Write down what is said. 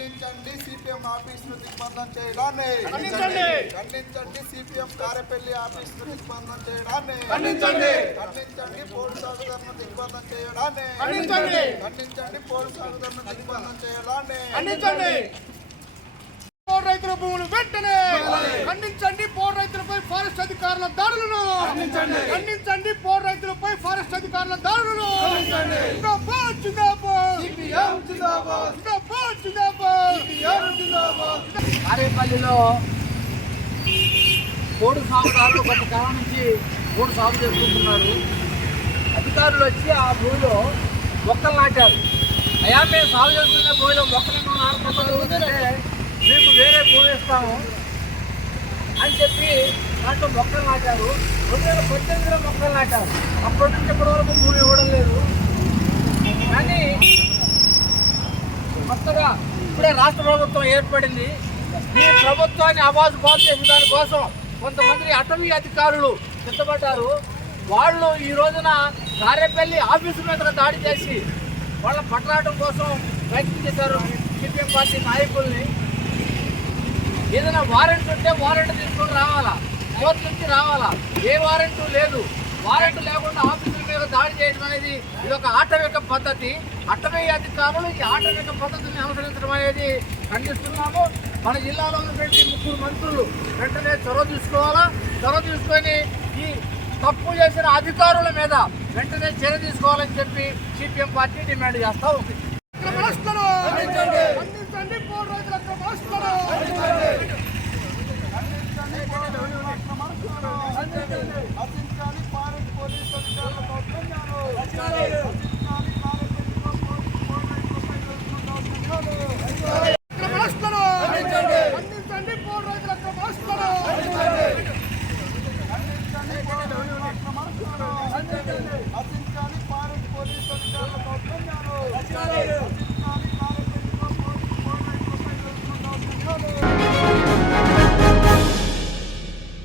ఖండించండి సిపిఎం ఆఫీస్ను దిగ్బంధం చేయడాన్ని. ఖండించండి. సిపిఎం కారేపల్లి ఆఫీస్ను దిగ్బంధం చేయడాన్ని. ఖండించండి. ఖండించండి పోలీస్ ఆఫీసర్ను దిగ్బంధం చేయడాన్ని. ఖండించండి. ఖండించండి పోలీస్ ఆఫీసర్ను దిగ్బంధం చేయడాన్ని. రైతుల భూములు వెంటనే ఖండించండి. పోర్ రైతులపై ఫారెస్ట్ అధికారుల దాడులను ఖండించండి. ఆరేపల్లిలో కోడి సాగుదారులు కొంతకాలం నుంచి కోడి సాగు చేసుకుంటున్నారు. అధికారులు వచ్చి ఆ భూమిలో మొక్కలు నాటారు. అయా మేము సాగు చేసుకునే భూమిలో మొక్కలను నాటుకుంటే మేము వేరే భూమి ఇస్తాము అని చెప్పి దాంట్లో మొక్కలు నాటారు. రెండు వేల పద్దెనిమిదిలో మొక్కలు నాటారు. అప్పటి నుంచి ఇప్పటి వరకు భూమి ఇవ్వడం లేదు. కానీ కొత్తగా ఇప్పుడే రాష్ట్ర ప్రభుత్వం ఏర్పడింది. ఈ ప్రభుత్వాన్ని అవాజు పాలు చేసిన దానికోసం కొంతమంది అటవీ అధికారులు సిద్ధపడ్డారు. వాళ్ళు ఈ రోజున కారేపల్లి ఆఫీసు మీద దాడి చేసి వాళ్ళ పట్లాడటం కోసం ప్రయత్నం చేశారు సిపిఎం పార్టీ నాయకుల్ని. ఏదైనా వారెంట్ ఉంటే వారెంట్ తీసుకొని రావాలా? కోర్టు నుంచి రావాలా? ఏ వారెంట్ లేదు. వారెంట్ లేకుండా ఆఫీసు చేయడం అనేది ఇది ఒక ఆటవిక పద్ధతి. అటవీ అధికారులు ఈ ఆటవిక పద్ధతిని అనుసరించడం అనేది ఖండిస్తున్నాము. మన జిల్లాలో ఉన్నటువంటి ముగ్గురు మంత్రులు వెంటనే చొరవ తీసుకోవాలా? చొరవ తీసుకొని ఈ తప్పు చేసిన అధికారుల మీద వెంటనే చర్య తీసుకోవాలని చెప్పి సిపిఎం పార్టీ డిమాండ్ చేస్తా ఉంది. Okay.